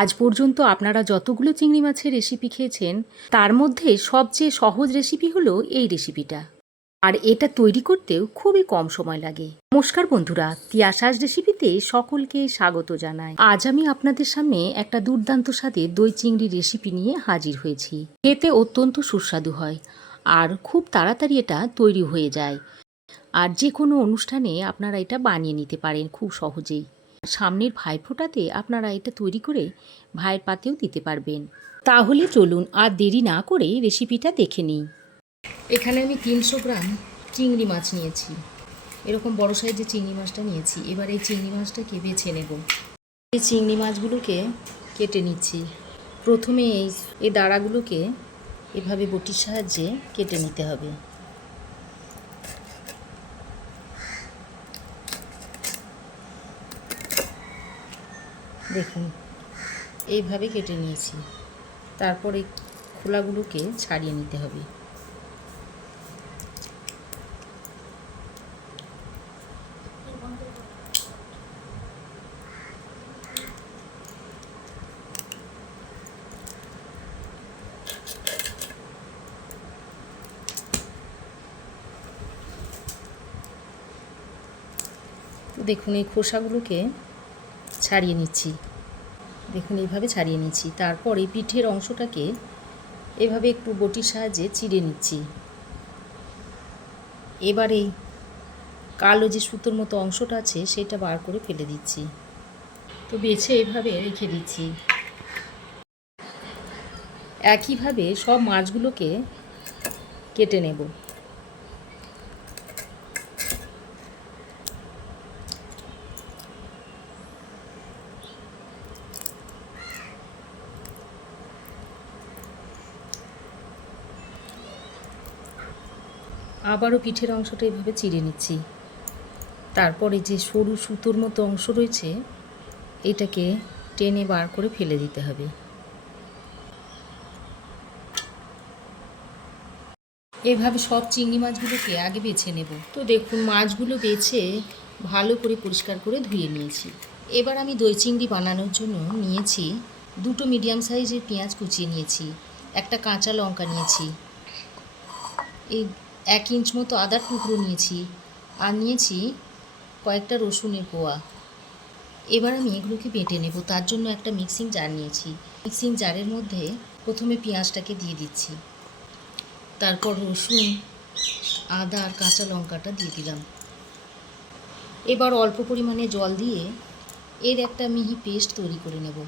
আজ পর্যন্ত আপনারা যতগুলো চিংড়ি মাছের রেসিপি খেয়েছেন তার মধ্যে সবচেয়ে সহজ রেসিপি হলো এই রেসিপিটা। আর এটা তৈরি করতেও খুবই কম সময় লাগে। নমস্কার বন্ধুরা, তিয়াসাস রেসিপিতে সকলকে স্বাগত জানাই। আজ আমি আপনাদের সামনে একটা দুর্দান্ত স্বাদের দই চিংড়ি রেসিপি নিয়ে হাজির হয়েছি। খেতে অত্যন্ত সুস্বাদু হয় আর খুব তাড়াতাড়ি এটা তৈরি হয়ে যায়। আর যে কোনো অনুষ্ঠানে আপনারা এটা বানিয়ে নিতে পারেন খুব সহজেই। সামনের ভাইফোঁটাতে আপনারা এটা তৈরি করে ভাইয়ের পাতেও দিতে পারবেন। তাহলে চলুন আর দেরি না করে রেসিপিটা দেখে নিই। এখানে আমি 300 গ্রাম চিংড়ি মাছ নিয়েছি। এরকম বড় সাইজের চিংড়ি মাছটা নিয়েছি। এবার এই চিংড়ি মাছটাকে বেছে নেব। এই চিংড়ি মাছগুলোকে কেটে নিচ্ছি। প্রথমে এই দাঁড়াগুলোকে এভাবে বটির সাহায্যে কেটে নিতে হবে। দেখুন এইভাবে কেটে নিয়েছি। তারপরে খোলাগুলোকে ছাড়িয়ে নিতে হবে। দেখুন এই খোসাগুলোকে ছাড়িয়ে নিচ্ছি। দেখুন এইভাবে ছাড়িয়ে নিচ্ছি। তারপর এই পিঠের অংশটাকে এভাবে একটু বটির সাহায্যে চিড়ে নিচ্ছি। এবার এই কালো যে সুতোর মতো অংশটা আছে সেটা বার করে ফেলে দিচ্ছি। তো বেছে এভাবে রেখে দিচ্ছি। একইভাবে সব মাছগুলোকে কেটে নেব। আবারও পিঠের অংশটা এভাবে চিড়ে নিচ্ছি। তারপরে যে সরু সুতোর মতো অংশ রয়েছে এটাকে টেনে বার করে ফেলে দিতে হবে। এভাবে সব চিংড়ি মাছগুলোকে আগে বেছে নেব। তো দেখুন মাছগুলো বেছে ভালো করে পরিষ্কার করে ধুয়ে নিয়েছি। এবার আমি দই চিংড়ি বানানোর জন্য নিয়েছি 2টো মিডিয়াম সাইজের পেঁয়াজ কুচিয়ে নিয়েছি, একটা কাঁচা লঙ্কা নিয়েছি, এই 1 ইঞ্চ মতো আদার টুকরো নিয়েছি, আর নিয়েছি কয়েকটা রসুনের কোয়া। এবার আমি এগুলোকে বেটে নেব। তার জন্য একটা মিক্সিং জার নিয়েছি। মিক্সিং জারের মধ্যে প্রথমে পেঁয়াজটাকে দিয়ে দিচ্ছি, তারপর রসুন, আদা আর কাঁচা লঙ্কাটা দিয়ে দিলাম। এবার অল্প পরিমাণে জল দিয়ে এর একটা মিহি পেস্ট তৈরি করে নেব।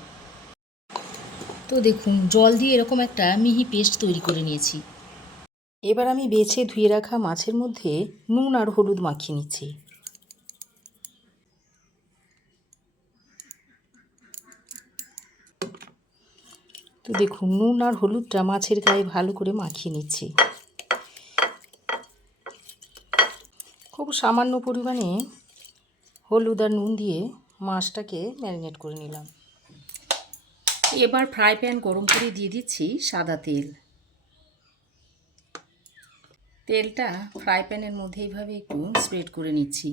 তো দেখুন জল দিয়ে এরকম একটা মিহি পেস্ট তৈরি করে নিয়েছি। এবার আমি বেছে ধুয়ে রাখা মাছের মধ্যে নুন আর হলুদ মাখিয়ে নিচ্ছি। তো দেখুন নুন আর হলুদটা মাছের গায়ে ভালো করে মাখিয়ে নিচ্ছি। খুব সামান্য পরিমাণে হলুদ আর নুন দিয়ে মাছটাকে ম্যারিনেট করে নিলাম। এবার ফ্রাই প্যান গরম করে দিয়ে দিচ্ছি সাদা তেল। তেলটা ফ্রাই প্যানের মধ্যে এইভাবে একটু স্প্রেড করে নিচ্ছি।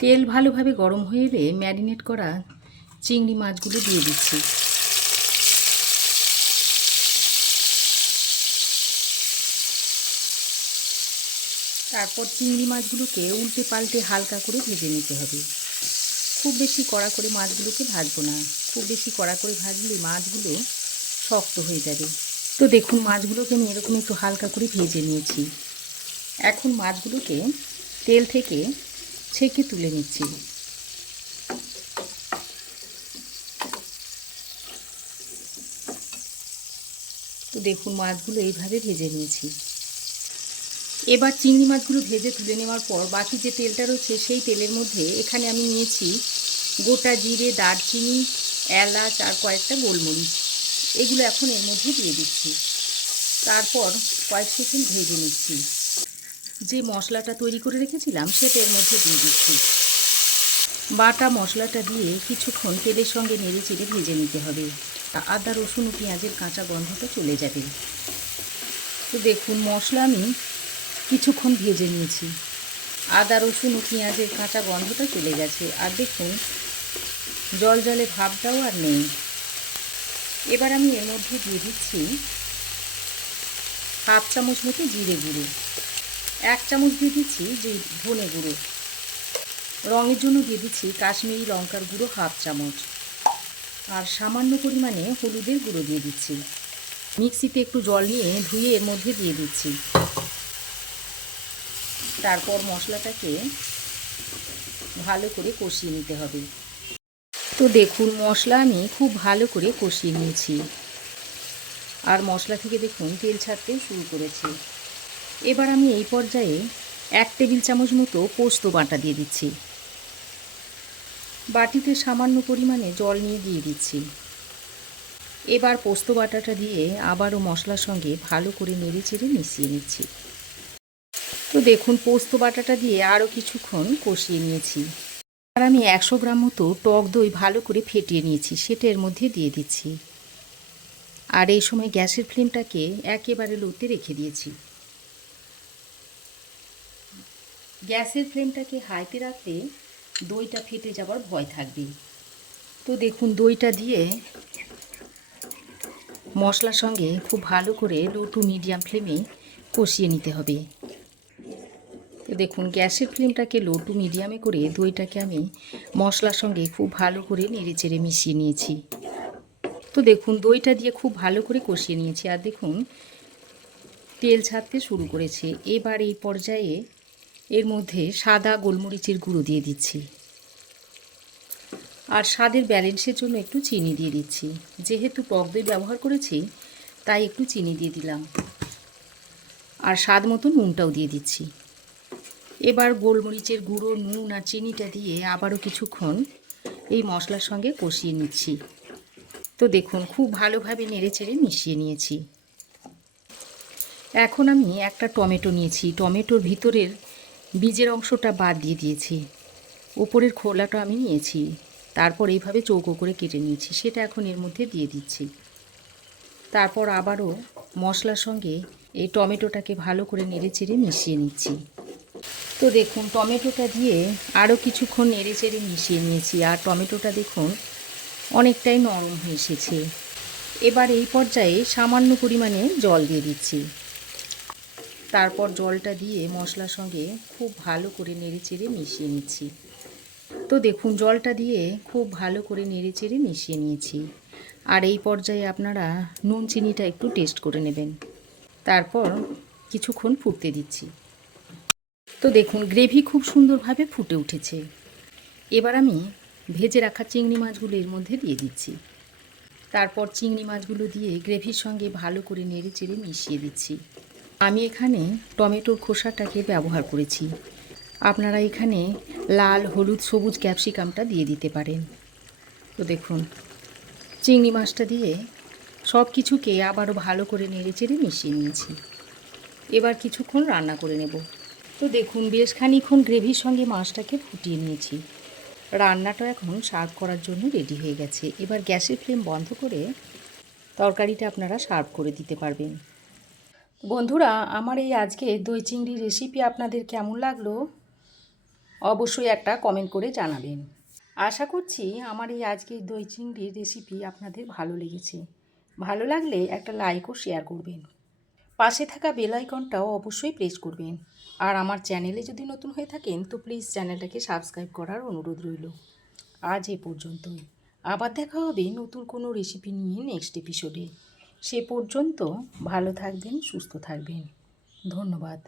তেল ভালোভাবে গরম হয়ে এলে ম্যারিনেট করা চিংড়ি মাছগুলো দিয়ে দিচ্ছি। তারপর চিংড়ি মাছগুলোকে উল্টে পাল্টে হালকা করে ভেজে নিতে হবে। খুব বেশি কড়া করে মাছগুলোকে ভাজবো না। খুব বেশি কড়া করে ভাজলে মাছগুলো শক্ত হয়ে যাবে। তো দেখুন মাছগুলোকে আমি এরকম একটু হালকা করে ভেজে নিয়েছি। এখন মাছগুলোকে তেল থেকে ছেঁকে তুলে নিচ্ছি। তো দেখুন মাছগুলো এইভাবে ভেজে নিয়েছি। এবার চিংড়ি মাছগুলো ভেজে তুলে নেওয়ার পর বাকি যে তেলটা রয়েছে সেই তেলের মধ্যে এখানে আমি নিয়েছি গোটা জিরে, দারচিনি, এলাচ আর কয়েকটা গোলমরিচ। এগুলো এখন এর মধ্যে দিয়ে দিচ্ছি। তারপর কয়েক সেকেন্ড ভেজে নিচ্ছি। যে মশলাটা তৈরি করে রেখেছিলাম সেটা এর মধ্যে দিয়ে দিচ্ছি। বাটা মশলাটা দিয়ে কিছুক্ষণ তেলের সঙ্গে নেড়ে চেড়ে ভেজে নিতে হবে। আদা, রসুন ও পেঁয়াজের কাঁচা গন্ধটা চলে যাবে। তো দেখুন মশলা আমি কিছুক্ষণ ভেজে নিয়েছি। আদা, রসুন ও পেঁয়াজের কাঁচা গন্ধটা চলে গেছে। আর দেখুন জল জলে ভাবটাও আর নেই। এবার আমি এর মধ্যে দিয়ে দিচ্ছি হাফ চামচ মতো জিরে গুঁড়ো, 1 চামচ দিয়ে দিচ্ছি ধনে গুঁড়ো, রঙের জন্য দিয়ে দিচ্ছি কাশ্মীরি লঙ্কার গুঁড়ো হাফ চামচ, আর সামান্য পরিমাণে হলুদের গুঁড়ো দিয়ে দিচ্ছি। মিক্সিতে একটু জল নিয়ে ধুয়ে এর মধ্যে দিয়ে দিচ্ছি। তারপর মশলাটাকে ভালো করে কষিয়ে নিতে হবে। তো দেখুন মশলা আমি খুব ভালো করে কষিয়ে নিয়েছি, আর মশলা থেকে দেখুন তেল ছাড়তেও শুরু করেছে। এবার আমি এই পর্যায়ে 1 টেবিল চামচ মতো পোস্ত বাটা দিয়ে দিচ্ছি। বাটিতে সামান্য পরিমাণে জল নিয়ে দিয়ে দিচ্ছি। এবার পোস্ত বাটাটা দিয়ে আবারও মশলার সঙ্গে ভালো করে নেড়েচেড়ে মিশিয়ে নিচ্ছি। তো দেখুন পোস্ত বাটাটা দিয়ে আরও কিছুক্ষণ কষিয়ে নিয়েছি। আর আমি 100 গ্রাম মতো টক দই ভালো করে ফেটিয়ে নিয়েছি, সেটা এর মধ্যে দিয়ে দিচ্ছি। আর এই সময় গ্যাসের ফ্লেমটাকে একেবারে লোতে রেখে দিয়েছি। গ্যাসের ফ্লেমটাকে হাইতে রাখলে দইটা ফেটে যাবার ভয় থাকবে। তো দেখুন দইটা দিয়ে মশলার সঙ্গে খুব ভালো করে লো টু মিডিয়াম ফ্লেমে কষিয়ে নিতে হবে। তো দেখুন গ্যাসের ফ্লেমটাকে লো টু মিডিয়ামে করে দইটাকে আমি মশলার সঙ্গে খুব ভালো করে নেড়েচেড়ে মিশিয়ে নিয়েছি। তো দেখুন দইটা দিয়ে খুব ভালো করে কষিয়ে নিয়েছি, আর দেখুন তেল ছাড়তে শুরু করেছে। এবার এই পর্যায়ে এর মধ্যে সাদা গোলমরিচের গুঁড়ো দিয়ে দিচ্ছি, আর স্বাদের ব্যালেন্সের জন্য একটু চিনি দিয়ে দিচ্ছি। যেহেতু টক দই ব্যবহার করেছি তাই একটু চিনি দিয়ে দিলাম, আর স্বাদ মতো নুনটাও দিয়ে দিচ্ছি। এবার গোলমরিচের গুঁড়ো, নুন আর চিনিটা দিয়ে আবারও কিছুক্ষণ এই মশলার সঙ্গে কষিয়ে নিচ্ছি। তো দেখুন খুব ভালোভাবে নেড়েচেড়ে মিশিয়ে নিয়েছি। এখন আমি একটা টমেটো নিয়েছি, টমেটোর ভিতরের বীজের অংশটা বাদ দিয়ে দিয়েছি, ওপরের খোলাটা আমি নিয়েছি। তারপর এইভাবে চৌকো করে কেটে নিয়েছি, সেটা এখন এর মধ্যে দিয়ে দিচ্ছি। তারপর আবারও মশলার সঙ্গে এই টমেটোটাকে ভালো করে নেড়েচেড়ে মিশিয়ে নিচ্ছি। তো দেখুন টমেটোটা দিয়ে আরও কিছুক্ষণ নেড়েচেড়ে মিশিয়ে নিয়েছি, আর টমেটোটা দেখুন অনেকটাই নরম হয়ে এসেছে। এবার এই পর্যায়ে সামান্য পরিমাণে জল দিয়ে দিচ্ছি। তারপর জলটা দিয়ে মশলার সঙ্গে খুব ভালো করে নেড়েচেড়ে মিশিয়ে নিচ্ছি। তো দেখুন জলটা দিয়ে খুব ভালো করে নেড়েচেড়ে মিশিয়ে নিয়েছি, আর এই পর্যায়ে আপনারা নুন চিনিটা একটু টেস্ট করে নেবেন। তারপর কিছুক্ষণ ফুটতে দিচ্ছি। তো দেখুন গ্রেভি খুব সুন্দরভাবে ফুটে উঠেছে। এবার আমি ভেজে রাখা চিংড়ি মাছগুলো এর মধ্যে দিয়ে দিচ্ছি। তারপর চিংড়ি মাছগুলো দিয়ে গ্রেভির সঙ্গে ভালো করে নেড়েচেড়ে মিশিয়ে দিচ্ছি। আমি এখানে টমেটোর খোসাটাকে ব্যবহার করেছি, আপনারা এখানে লাল, হলুদ, সবুজ ক্যাপসিকামটা দিয়ে দিতে পারেন। তো দেখুন চিংড়ি মাছটা দিয়ে সব কিছুকে আবারও ভালো করে নেড়েচেড়ে মিশিয়ে নিয়েছি। এবার কিছুক্ষণ রান্না করে নেব। তো দেখুন বেশ খানিকক্ষণ গ্রেভির সঙ্গে মাছটাকে ফুটিয়ে নিয়েছি। রান্নাটা এখন সার্ভ করার জন্য রেডি হয়ে গেছে। এবার গ্যাসের ফ্লেম বন্ধ করে তরকারিটা আপনারা সার্ভ করে দিতে পারবেন। বন্ধুরা আমার এই আজকে দই চিংড়ি রেসিপি আপনাদের কেমন লাগলো অবশ্যই একটা কমেন্ট করে জানাবেন। আশা করছি আমার এই আজকের দই চিংড়ির রেসিপি আপনাদের ভালো লেগেছে। ভালো লাগলে একটা লাইক ও শেয়ার করবেন। পাশে থাকা বেল আইকনটাও অবশ্যই প্রেস করবেন। আর আমার চ্যানেলে যদি নতুন হয়ে থাকেন তো প্লিজ চ্যানেলটাকে সাবস্ক্রাইব করার অনুরোধ রইল। আজ এ পর্যন্তই। আবার দেখা হবে নতুন কোনো রেসিপি নিয়ে নেক্সট এপিসোডে। সে পর্যন্ত ভালো থাকবেন, সুস্থ থাকবেন। ধন্যবাদ।